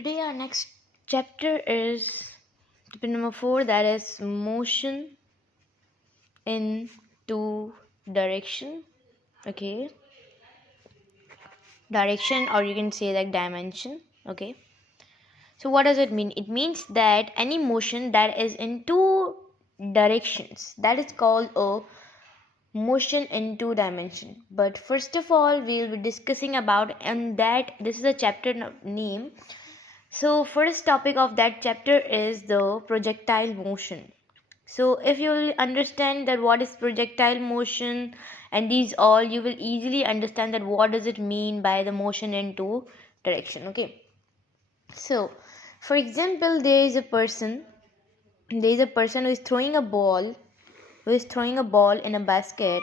Today our next chapter is chapter number 4, that is motion in two direction. Okay, direction, or you can say like dimension. Okay, so what does it mean? It means that any motion that is in two directions, that is called a motion in two dimension. But first of all, we will be discussing about, and that this is a chapter name. So first topic of that chapter is the projectile motion. So if you will understand that what is projectile motion and these all, you will easily understand that what does it mean by the motion in two direction. Okay, so for example, there is a person who is throwing a ball, in a basket.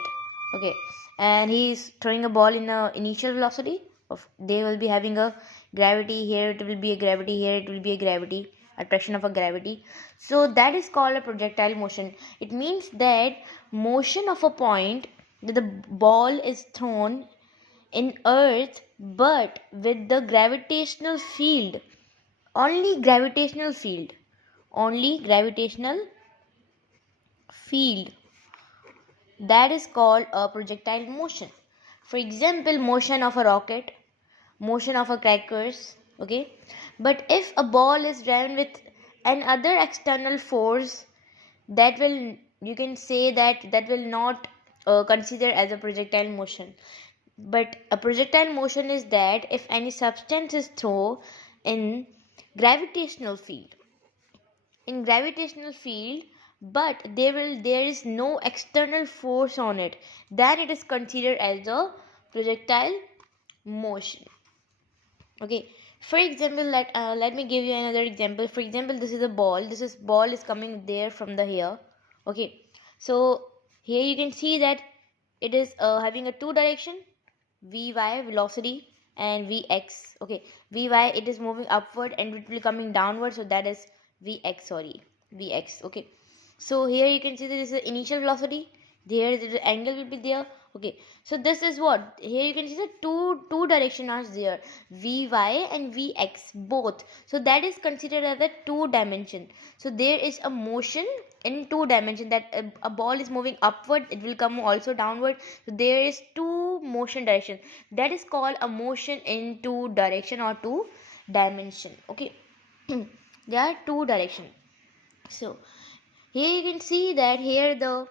Okay, and he is throwing a ball in a initial velocity of, they will be having a gravity here, it will be a gravity here, it will be a gravity, attraction of a gravity. So that is called a projectile motion. It means that motion of a point, that the ball is thrown in earth, but with the gravitational field, only gravitational field, only gravitational field, that is called a projectile motion. For example, motion of a rocket, motion of a crackers. Okay, but if a ball is driven with another external force, that will, you can say that will not consider as a projectile motion. But a projectile motion is that if any substance is thrown in gravitational field, but there is no external force on it, then it is considered as a projectile motion. Okay, for example, let me give you another example. For example, this is a ball, ball is coming there from the here. Okay, so here you can see that it is having a two direction, vy velocity and vx. Okay, vy, it is moving upward and it will be coming downward, so that is vx. Okay, so here you can see that this is the initial velocity, there the angle will be there. Okay, so this is what, here you can see the two direction are there, vy and vx both, so that is considered as a two dimension. So there is a motion in two dimension, that a ball is moving upward, it will come also downward, so there is two motion direction, that is called a motion in two direction or two dimension. Okay, there are two direction. So here you can see that here the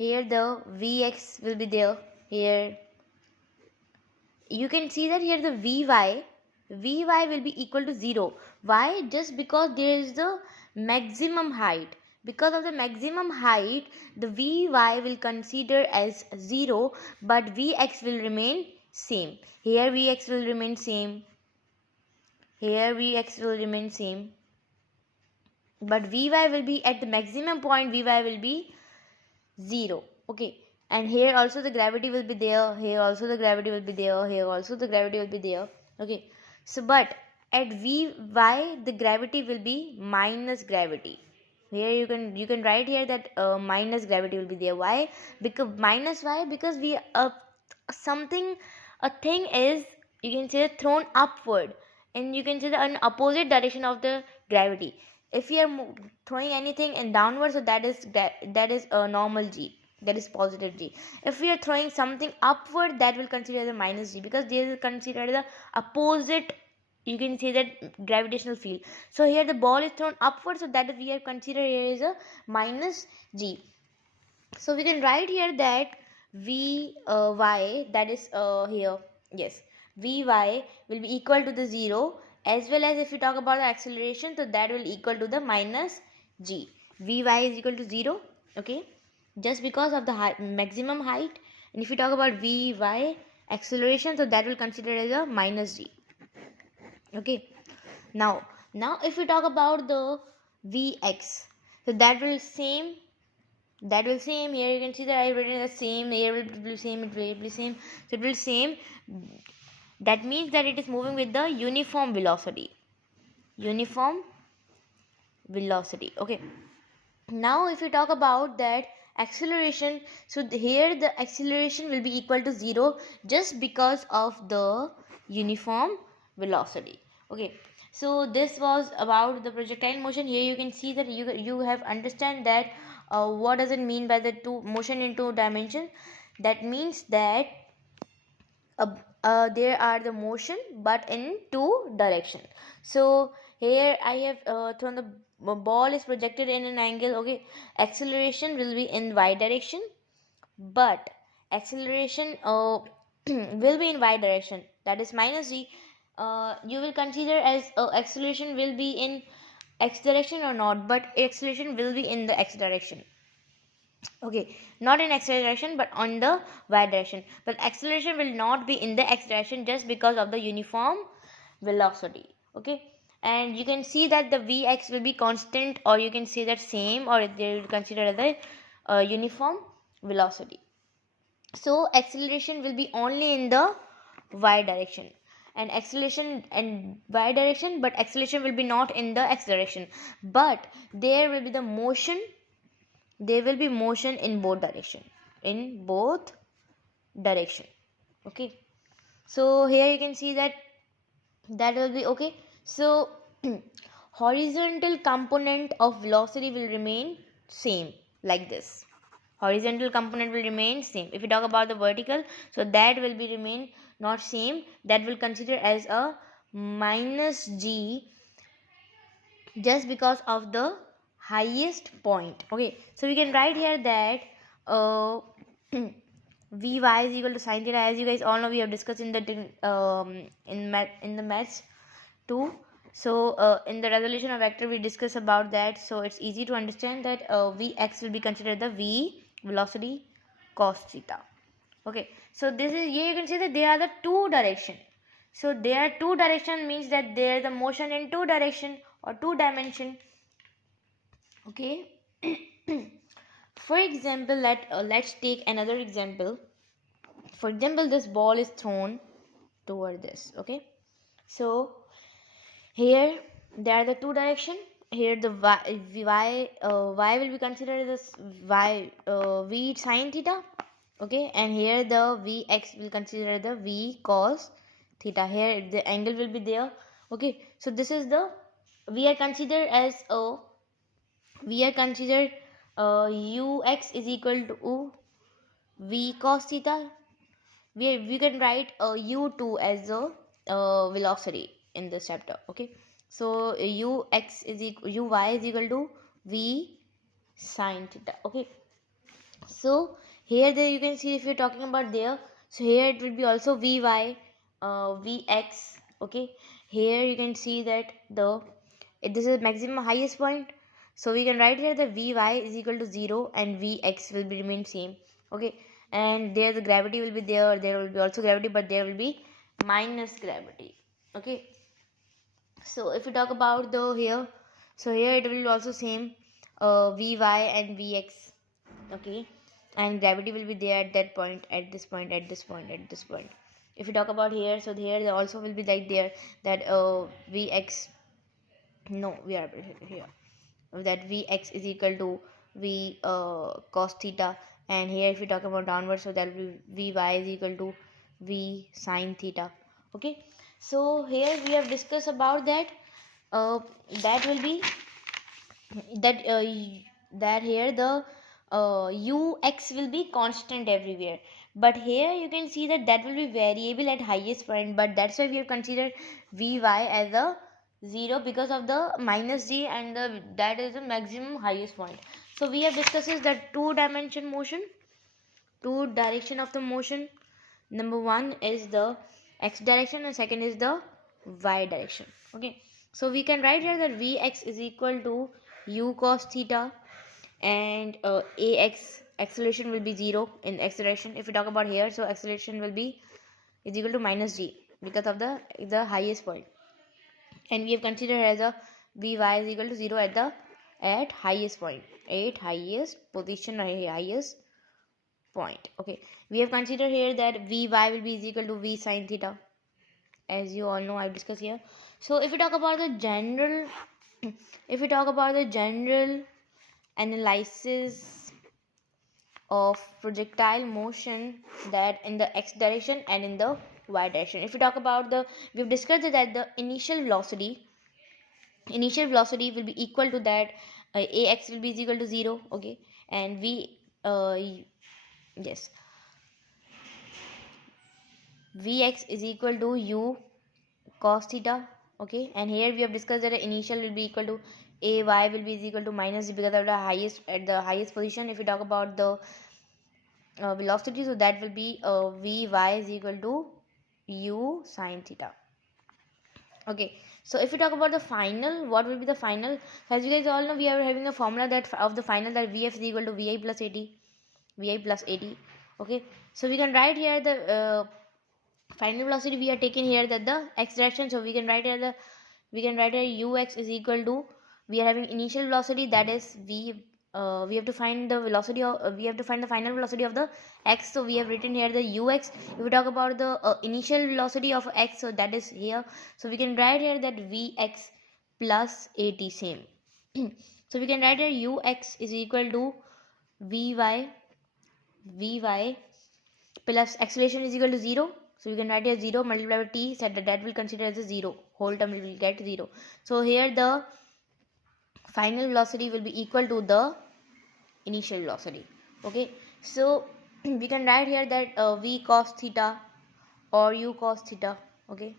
vx will be there. Here you can see that here the vy will be equal to 0. Why? Just because there is the maximum height. Because of the maximum height, the vy will consider as 0, but vx will remain same. Here vx will remain same, here vx will remain same, but vy will be at the maximum point, vy will be 0. Okay, and here also the gravity will be there, here also the gravity will be there, here also the gravity will be there. Okay, so but at vy the gravity will be minus gravity. Here you can write here that minus gravity will be there. Why? Because minus, why? Because we something, a thing is, you can say, thrown upward, and you can say the opposite direction of the gravity. If we are throwing anything in downward, so that is a normal g, that is positive g. If we are throwing something upward, that will consider as a minus g, because this is considered the opposite, you can say that, gravitational field. So here the ball is thrown upward, so that we are considered here is a minus g. So we can write here that y, that is here, yes, vy will be equal to the 0, as well as if we talk about the acceleration, so that will equal to the minus g. Vy is equal to 0. Okay, just because of the maximum height. And if we talk about vy acceleration, so that will consider as a minus g. Okay, now if we talk about the vx, so that will same, here you can see that I written the same, here will be same, it will be same, so it will same. That means that it is moving with the uniform velocity. Okay, now if we talk about that acceleration, so here the acceleration will be equal to 0, just because of the uniform velocity. Okay, so this was about the projectile motion. Here you can see that you have understand that what does it mean by the two motion in two dimension. That means that there are the motion but in two direction. So here I have thrown the ball is projected in an angle. Okay, acceleration will be in y direction, but acceleration will be in y direction, that is minus g. You will consider as acceleration will be in x direction or not, but acceleration will be in the x direction. Okay, not in x direction but on the y direction, but acceleration will not be in the x direction just because of the uniform velocity. Okay, and you can see that the vx will be constant, or you can say that same, or they will consider as the uniform velocity. So acceleration will be only in the y direction, and acceleration and y direction, but acceleration will be not in the x direction, but there will be the motion, there will be motion in both direction, in both direction. Okay, so here you can see that that will be okay. So horizontal component of velocity will remain same, like this. Horizontal component will remain same. If we talk about the vertical, so that will be remain not same, that will consider as a minus g, just because of the highest point. Okay, so we can write here that uh, vy is equal to sine theta. As you guys all know, we have discussed in the in the maths too. So in the resolution of vector we discuss about that, so it's easy to understand that vx will be considered the v velocity cos theta. Okay, so this is, here you can see that there are the two direction. So there are two direction means that there is the motion in two direction or two dimension. Okay. For example, let's take another example. For example, this ball is thrown toward this. Okay, so here there are the two direction. Here the y will be considered as y v sine theta. Okay, and here the vx will consider the v cos theta. Here the angle will be there. Okay, so this is the, we are considered as a, we are considered ux is equal to v cos theta. We can write u2 as a velocity in this chapter. Okay, so ux is equal, uy is equal to v sine theta. Okay, so here there you can see, if you're talking about there, so here it will be also vy vx. Okay, here you can see that the, this is maximum highest point, so we can write here that vy is equal to 0 and vx will be remain same. Okay, and there the gravity will be there, there will be also gravity, but there will be minus gravity. Okay, so if we talk about the here, so here it will also same vy and vx. Okay, and gravity will be there at that point, at this point, at this point, at this point. If we talk about here, so here there also will be like there that vx, no, we are here, that vx is equal to v cos theta, and here if we talk about downward, so that will be vy is equal to v sine theta. Okay, so here we have discussed about that that will be that that here the ux will be constant everywhere, but here you can see that that will be variable at highest point, but that's why we have considered vy as a 0 because of the minus g, and the, that is the maximum highest point. So we have discussed is that two dimension motion, two direction of the motion. Number one is the x direction and second is the y direction. Okay, so we can write here that vx is equal to u cos theta, and ax acceleration will be 0 in x direction. If we talk about here, so acceleration will be is equal to minus g because of the highest point, and we have considered as a vy is equal to 0 at the at highest point, at highest position or highest point. Okay, we have considered here that vy will be is equal to v sine theta, as you all know I've discussed here. So if we talk about the general if we talk about the general analysis of projectile motion, that in the x direction and in the y direction. If we talk about we've discussed that the initial velocity will be equal to that ax will be is equal to 0, okay, and yes, vx is equal to u cos theta, okay, and here we have discussed that the initial will be equal to ay will be is equal to minus g because of the highest at the highest position. If we talk about the velocity, so that will be vy is equal to u sin theta. Okay, so if we talk about the final, what will be the final? As you guys all know, we are having a formula that of the final that vf is equal to vi plus 80. Okay, so we can write here the final velocity we are taking here that the x direction. So we can write here ux is equal to, we are having initial velocity that is we have to find the velocity of we have to find the final velocity of the x. So we have written here the ux. If we talk about the initial velocity of x, so that is here, so we can write here that vx plus 80 same. So we can write here ux is equal to vy plus acceleration is equal to 0. So we can write here 0 multiplied by t, set that will consider as a 0, whole term will get 0. So here the final velocity will be equal to the initial velocity. Okay, so we can write here that v cos theta or u cos theta. Okay,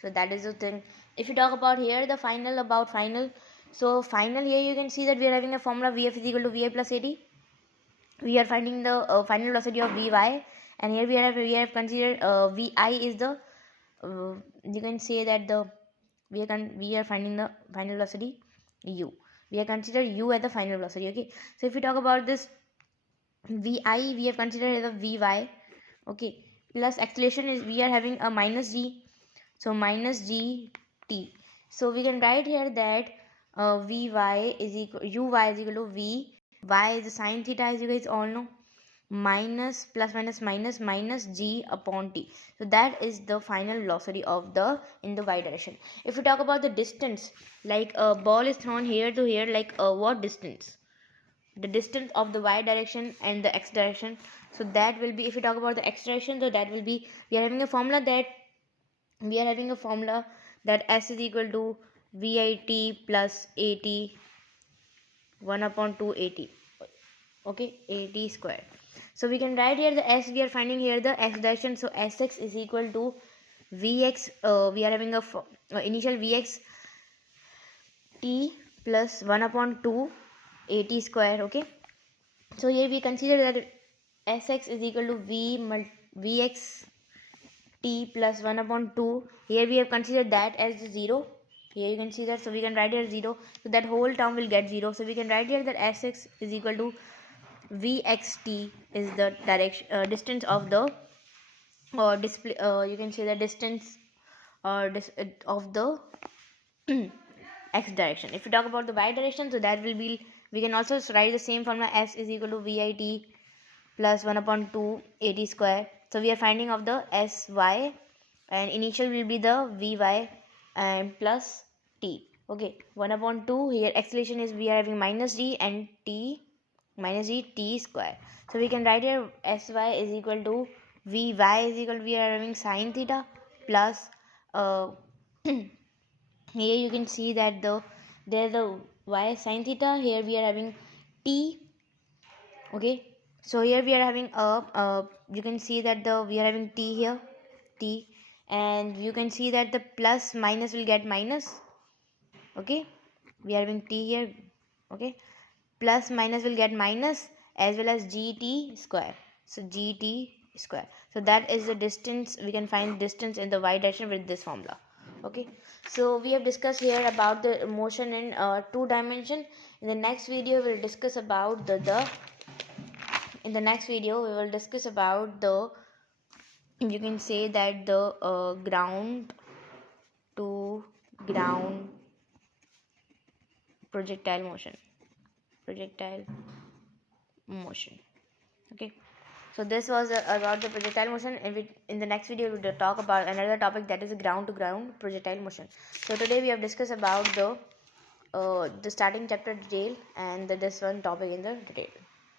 so that is the thing. If you talk about here the final, so final, here you can see that we are having a formula vf is equal to vi plus 80. We are finding the final velocity of vy, and here we have considered vi is the you can say that the we are finding the final velocity u. We are considered u as the final velocity. Okay, so if we talk about this vi, we have considered as a vy. Okay, plus acceleration is we are having a minus g, so minus g t. So we can write here that vy is equal uy is equal to v, y is the sine theta as you guys all know, minus plus minus g upon t. So that is the final velocity of the in the y direction. If we talk about the distance, like a ball is thrown here to here, like what distance? The distance of the y direction and the x direction. So that will be, if we talk about the x direction, so that will be, we are having a formula that s is equal to vit plus 80 1 upon 2 80. Okay, 80 square. So we can write here the s, we are finding here the x direction, so sx is equal to vx, we are having a initial vx t plus 1 upon 2 80 square. Okay, so here we consider that sx is equal to vx t plus 1 upon 2. Here we have considered that as 0. Here you can see that, so we can write here 0, so that whole term will get 0. So we can write here that sx is equal to vxt is the direction distance of the or display you can say the distance or of the x direction. If we talk about the y direction, so that will be, we can also write the same formula, s is equal to vit plus 1 upon 2 80 square. So we are finding of the sy, and initial will be the vy and plus t. Okay, 1 upon 2, here acceleration is we are having minus g and t minus g t square. So we can write here sy is equal to vy is equal to, we are having sine theta plus here you can see that there's a y sine theta, here we are having t. Okay, so here we are having you can see that we are having t here, t, and you can see that the plus minus will get minus. Okay, we are having t here. Okay, plus minus will get minus, as well as gt square, so gt square. So that is the distance, we can find distance in the y direction with this formula. Okay, so we have discussed here about the motion in 2 dimension. In the next video we will discuss about in the next video we will discuss about the, you can say that the ground to ground projectile motion. Okay, so this was about the projectile motion, and in the next video we will talk about another topic, that is ground to ground projectile motion. So today we have discussed about the starting chapter detail and this one topic in the detail.